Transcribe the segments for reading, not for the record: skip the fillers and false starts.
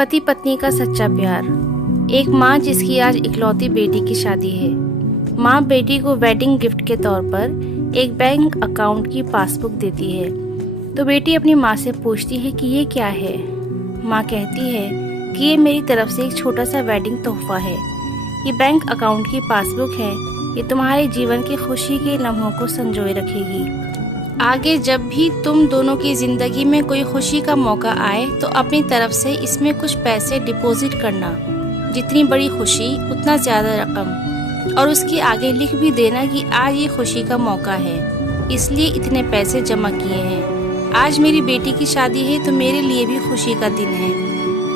पति पत्नी का सच्चा प्यार। एक माँ जिसकी आज इकलौती बेटी की शादी है। माँ बेटी को वेडिंग गिफ्ट के तौर पर एक बैंक अकाउंट की पासबुक देती है तो बेटी अपनी माँ से पूछती है कि ये क्या है। माँ कहती है कि ये मेरी तरफ से एक छोटा सा वेडिंग तोहफा है। ये बैंक अकाउंट की पासबुक है। ये तुम्हारे जीवन की खुशी के लम्हों को संजोए रखेगी। आगे जब भी तुम दोनों की ज़िंदगी में कोई खुशी का मौका आए तो अपनी तरफ से इसमें कुछ पैसे डिपॉजिट करना। जितनी बड़ी खुशी उतना ज़्यादा रकम, और उसके आगे लिख भी देना कि आज ये खुशी का मौका है, इसलिए इतने पैसे जमा किए हैं। आज मेरी बेटी की शादी है तो मेरे लिए भी खुशी का दिन है,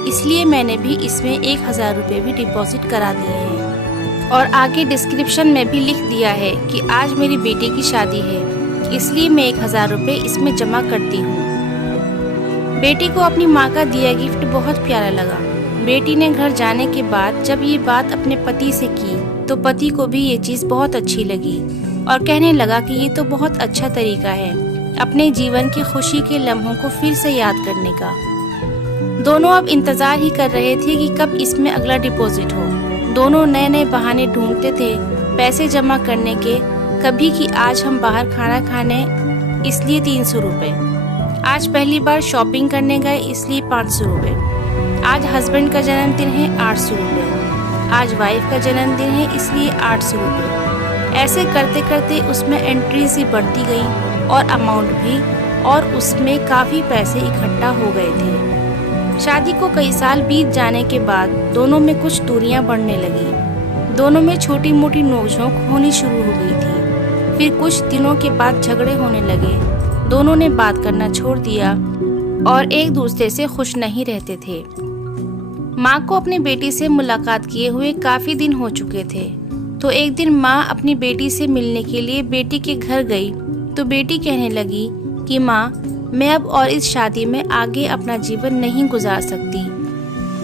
इसलिए मैंने भी इसमें 1000 रुपये भी डिपॉजिट करा दिए हैं। और आगे डिस्क्रिप्शन में भी लिख दिया है कि आज मेरी बेटी की शादी है, इसलिए मैं 1000 रुपये इसमें जमा करती हूँ। बेटी को अपनी माँ का दिया गिफ्ट बहुत प्यारा लगा। बेटी ने घर जाने के बाद जब ये बात अपने पति से की तो पति को भी ये चीज़ बहुत अच्छी लगी और कहने लगा कि ये तो बहुत अच्छा तरीका है अपने जीवन की खुशी के लम्हों को फिर से याद करने का। दोनों अब इंतज़ार ही कर रहे थे कि कब इसमें अगला डिपॉजिट हो। दोनों नए नए बहाने ढूंढते थे पैसे जमा करने के। कभी कि आज हम बाहर खाना खाने इसलिए 300 रुपये, आज पहली बार शॉपिंग करने गए इसलिए 500 रुपये, आज हस्बैंड का जन्मदिन है 800 रुपये, आज वाइफ का जन्मदिन है इसलिए 800 रुपये। ऐसे करते करते उसमें एंट्रीज ही बढ़ती गई और अमाउंट भी, और उसमें काफ़ी पैसे इकट्ठा हो गए थे। शादी को कई साल बीत जाने के बाद दोनों में कुछ दूरियां बढ़ने लगी। दोनों में छोटी मोटी नोकझोंक होनी शुरू हो गई थी। फिर कुछ दिनों के बाद झगड़े होने लगे। दोनों ने बात करना छोड़ दिया और एक दूसरे से खुश नहीं रहते थे। माँ को अपनी बेटी से मुलाकात किए हुए काफ़ी दिन हो चुके थे, तो एक दिन माँ अपनी बेटी से मिलने के लिए बेटी के घर गई तो बेटी कहने लगी कि माँ, मैं अब और इस शादी में आगे अपना जीवन नहीं गुजार सकती।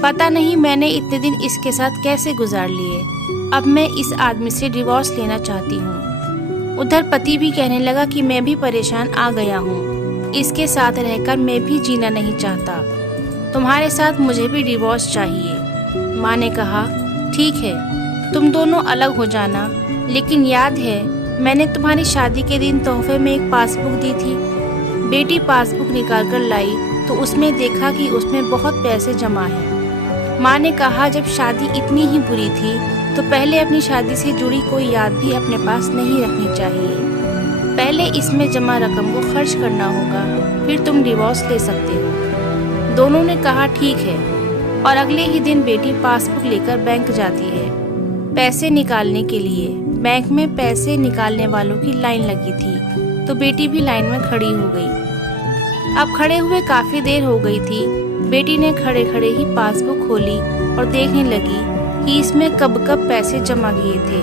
पता नहीं मैंने इतने दिन इसके साथ कैसे गुजार लिए। अब मैं इस आदमी से डिवोर्स लेना चाहती हूँ। उधर पति भी कहने लगा कि मैं भी परेशान आ गया हूँ, इसके साथ रहकर मैं भी जीना नहीं चाहता, तुम्हारे साथ मुझे भी डिवोर्स चाहिए। माँ ने कहा ठीक है, तुम दोनों अलग हो जाना, लेकिन याद है मैंने तुम्हारी शादी के दिन तोहफे में एक पासबुक दी थी। बेटी पासबुक निकाल कर लाई तो उसमें देखा कि उसमें बहुत पैसे जमा है। माँ ने कहा जब शादी इतनी ही बुरी थी तो पहले अपनी शादी से जुड़ी कोई याद भी अपने पास नहीं रखनी चाहिए। पहले इसमें जमा रकम को खर्च करना होगा, फिर तुम डिवोर्स ले सकते हो। दोनों ने कहा ठीक है, और अगले ही दिन बेटी पासबुक लेकर बैंक जाती है पैसे निकालने के लिए। बैंक में पैसे निकालने वालों की लाइन लगी थी तो बेटी भी लाइन में खड़ी हो गई। अब खड़े हुए काफ़ी देर हो गई थी। बेटी ने खड़े खड़े ही पासबुक खोली और देखने लगी कि इसमें कब कब पैसे जमा किए थे।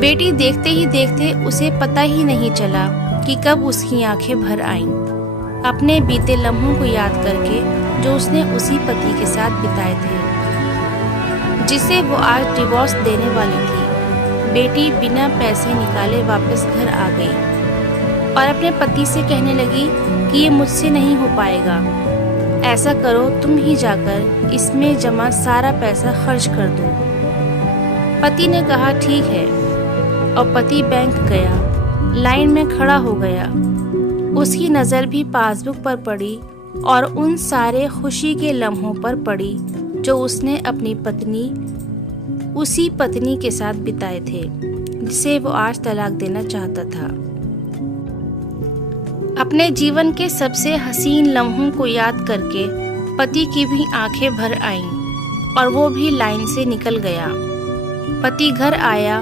बेटी देखते ही देखते उसे पता ही नहीं चला कि कब उसकी आंखें भर आईं, अपने बीते लम्हों को याद करके जो उसने उसी पति के साथ बिताए थे जिसे वो आज डिवोर्स देने वाली थी। बेटी बिना पैसे निकाले वापस घर आ गई और अपने पति से कहने लगी कि ये मुझसे नहीं हो पाएगा। ऐसा करो, तुम ही जाकर इसमें जमा सारा पैसा खर्च कर दो। पति ने कहा ठीक है, और पति बैंक गया, लाइन में खड़ा हो गया। उसकी नज़र भी पासबुक पर पड़ी और उन सारे खुशी के लम्हों पर पड़ी जो उसने अपनी उसी पत्नी के साथ बिताए थे जिसे वो आज तलाक देना चाहता था। अपने जीवन के सबसे हसीन लम्हों को याद करके पति की भी आंखें भर आईं और वो भी लाइन से निकल गया। पति घर आया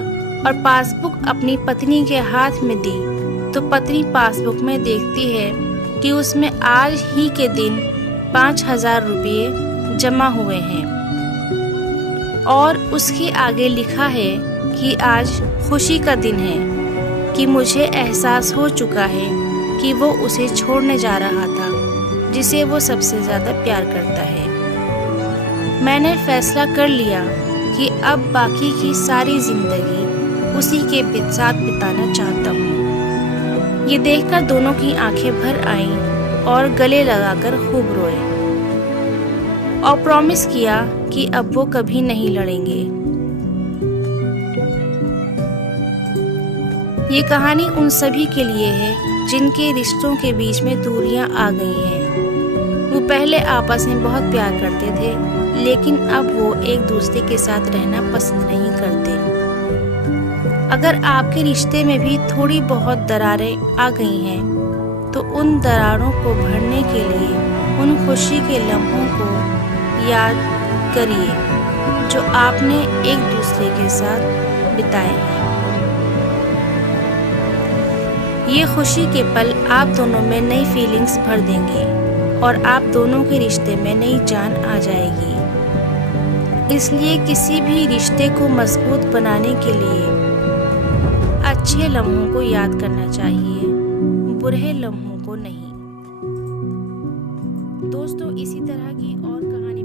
और पासबुक अपनी पत्नी के हाथ में दी तो पत्नी पासबुक में देखती है कि उसमें आज ही के दिन 5000 रुपये जमा हुए हैं और उसके आगे लिखा है कि आज खुशी का दिन है, कि मुझे एहसास हो चुका है कि वो उसे छोड़ने जा रहा था जिसे वो सबसे ज़्यादा प्यार करता है। मैंने फैसला कर लिया कि अब बाकी की सारी ज़िंदगी उसी के साथ बिताना चाहता हूँ। ये देखकर दोनों की आंखें भर आईं और गले लगाकर खूब रोए। और प्रॉमिस किया कि अब वो कभी नहीं लड़ेंगे। ये कहानी उन सभी के लिए है जिनके रिश्तों के बीच में दूरियां आ गई हैं। वो पहले आपस में बहुत प्यार करते थे, लेकिन अब वो एक दूसरे के साथ रहना पसंद नहीं करते। अगर आपके रिश्ते में भी थोड़ी बहुत दरारें आ गई हैं, तो उन दरारों को भरने के लिए उन खुशी के लम्हों को याद करिए जो आपने एक दूसरे के साथ बिताए हैं। ये खुशी के पल आप दोनों में नई फीलिंग्स भर देंगे और आप दोनों के रिश्ते में नई जान आ जाएगी। इसलिए किसी भी रिश्ते को मजबूत बनाने के लिए अच्छे लम्हों को याद करना चाहिए, बुरे लम्हों को नहीं। दोस्तों, इसी तरह की और कहानी